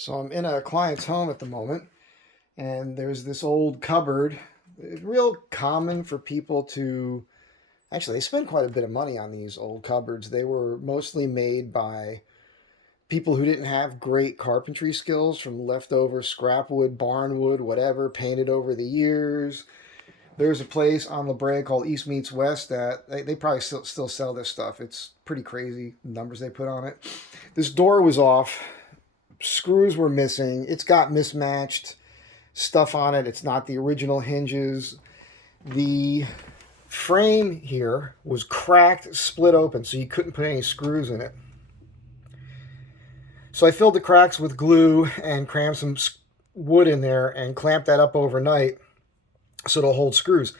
So I'm in a client's home at the moment, and there's this old cupboard. It's real common for people to actually, they spend quite a bit of money on these old cupboards. They were mostly made by people who didn't have great carpentry skills from leftover scrap wood, barn wood, whatever, painted over the years. There's a place on La Brea called East Meets West that they probably still sell this stuff. It's pretty crazy, the numbers they put on it. This door was off, screws were missing, it's got mismatched stuff on it. It's not the original hinges. The frame here was cracked, split open, so you couldn't put any screws in it. So I filled the cracks with glue and crammed some wood in there and clamped that up overnight so it'll hold screws.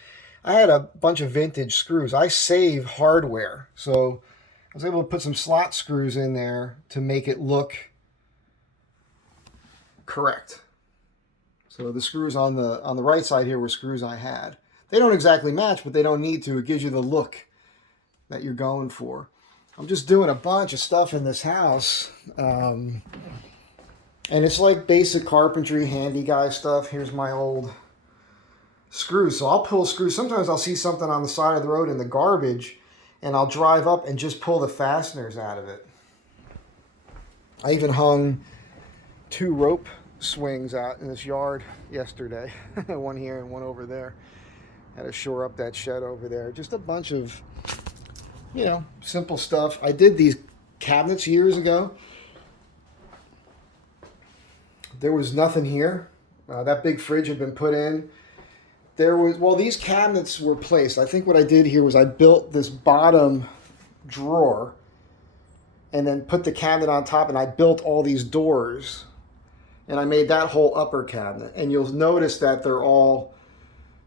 I had a bunch of vintage screws. I save hardware, so I was able to put some slot screws in there to make it look correct. So the screws on the right side here were screws I had. They don't exactly match, but they don't need to. It gives you the look that you're going for. I'm just doing a bunch of stuff in this house. And it's like basic carpentry, handy guy stuff. Here's my old screws. So I'll pull screws. Sometimes I'll see something on the side of the road in the garbage, and I'll drive up and just pull the fasteners out of it. I even hung 2 rope swings out in this yard yesterday. One here and one over there. Had to shore up that shed over there. Just a bunch of, simple stuff. I did these cabinets years ago. There was nothing here. That big fridge had been put in. These cabinets were placed. I think what I did here was I built this bottom drawer and then put the cabinet on top, and I built all these doors. And I made that whole upper cabinet. And you'll notice that they're all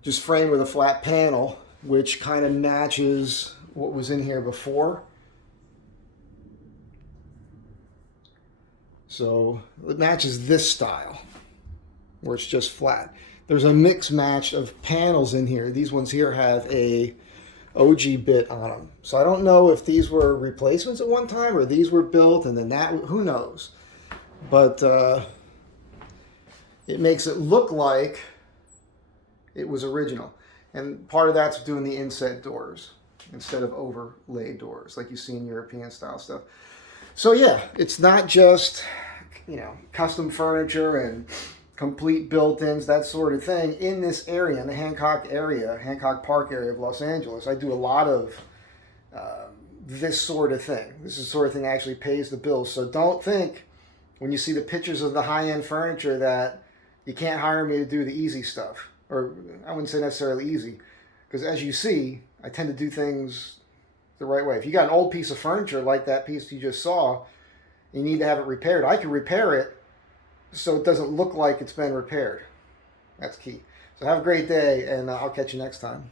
just framed with a flat panel, which kind of matches what was in here before. So it matches this style, where it's just flat. There's a mix match of panels in here. These ones here have a OG bit on them. So I don't know if these were replacements at one time or these were built and then who knows. But it makes it look like it was original. And part of that's doing the inset doors instead of overlaid doors like you see in European style stuff. So yeah, it's not just, custom furniture and complete built-ins, that sort of thing. In this area, in the Hancock Park area of Los Angeles, I do a lot of this sort of thing. This is the sort of thing that actually pays the bills. So don't think when you see the pictures of the high-end furniture that you can't hire me to do the easy stuff. Or I wouldn't say necessarily easy, because as you see, I tend to do things the right way. If you got an old piece of furniture like that piece you just saw, you need to have it repaired. I can repair it so it doesn't look like it's been repaired. That's key. So have a great day, and I'll catch you next time.